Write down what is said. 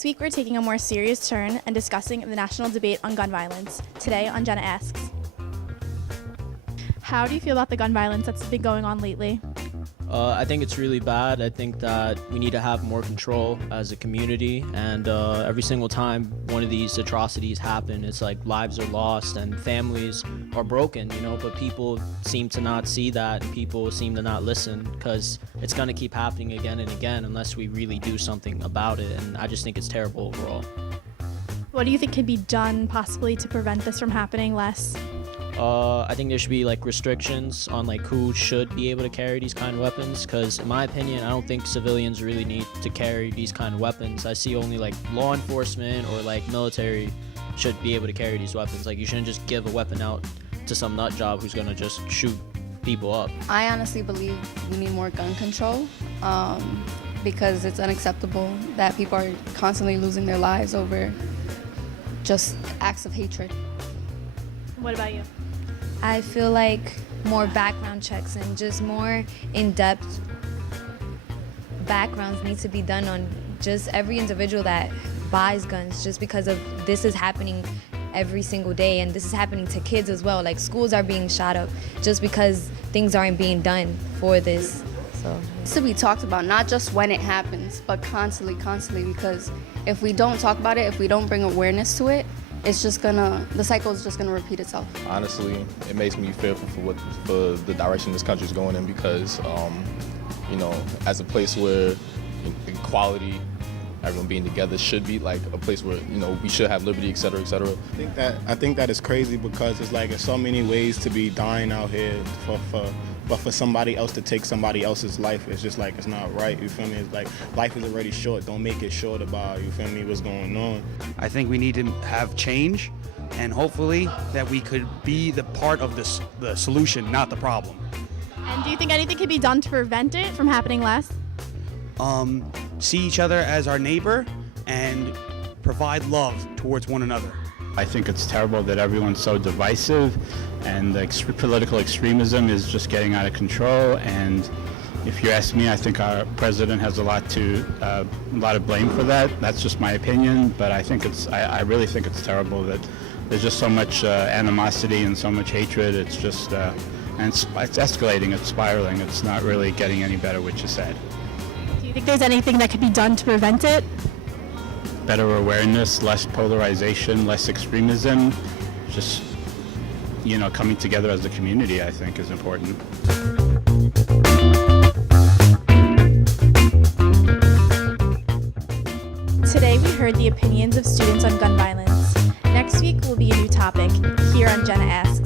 This week, we're taking a more serious turn and discussing the national debate on gun violence. Today on Jenna Asks. How do you feel about the gun violence that's been going on lately? I think it's really bad. I think that we need to have more control as a community, and every single time one of these atrocities happen, it's like lives are lost and families are broken, but people seem to not see that, and people seem to not listen, because it's going to keep happening again and again unless we really do something about it, and I just think it's terrible overall. What do you think can be done possibly to prevent this from happening less? I think there should be restrictions on who should be able to carry these kind of weapons, because in my opinion, I don't think civilians really need to carry these kind of weapons. I see only law enforcement or military should be able to carry these weapons. You shouldn't just give a weapon out to some nut job who's gonna just shoot people up. I honestly believe we need more gun control because it's unacceptable that people are constantly losing their lives over just acts of hatred. What about you? I feel like more background checks and just more in-depth backgrounds need to be done on just every individual that buys guns, just because of this is happening every single day, and this is happening to kids as well. Schools are being shot up just because things aren't being done for this. So It's to be talked about, not just when it happens, but constantly, because if we don't talk about it, if we don't bring awareness to it, the cycle is just gonna repeat itself. Honestly, it makes me fearful for the direction this country is going in, because, as a place where equality, everyone being together should be a place where, we should have liberty, et cetera, et cetera. I think that is crazy, because it's there's so many ways to be dying out here but for somebody else to take somebody else's life, it's just it's not right, you feel me? It's life is already short, don't make it short about, you feel me, what's going on. I think we need to have change, and hopefully that we could be the part of the solution, not the problem. And do you think anything can be done to prevent it from happening less? See each other as our neighbor and provide love towards one another. I think it's terrible that everyone's so divisive, and political extremism is just getting out of control. And if you ask me, I think our president has a lot of blame for that. That's just my opinion, but I really think it's terrible that there's just so much animosity and so much hatred. It's just and it's escalating, it's spiraling. It's not really getting any better, which is sad. Do you think there's anything that could be done to prevent it? Better awareness, less polarization, less extremism, just coming together as a community, I think, is important. Today we heard the opinions of students on gun violence. Next week will be a new topic here on Jenna Asks.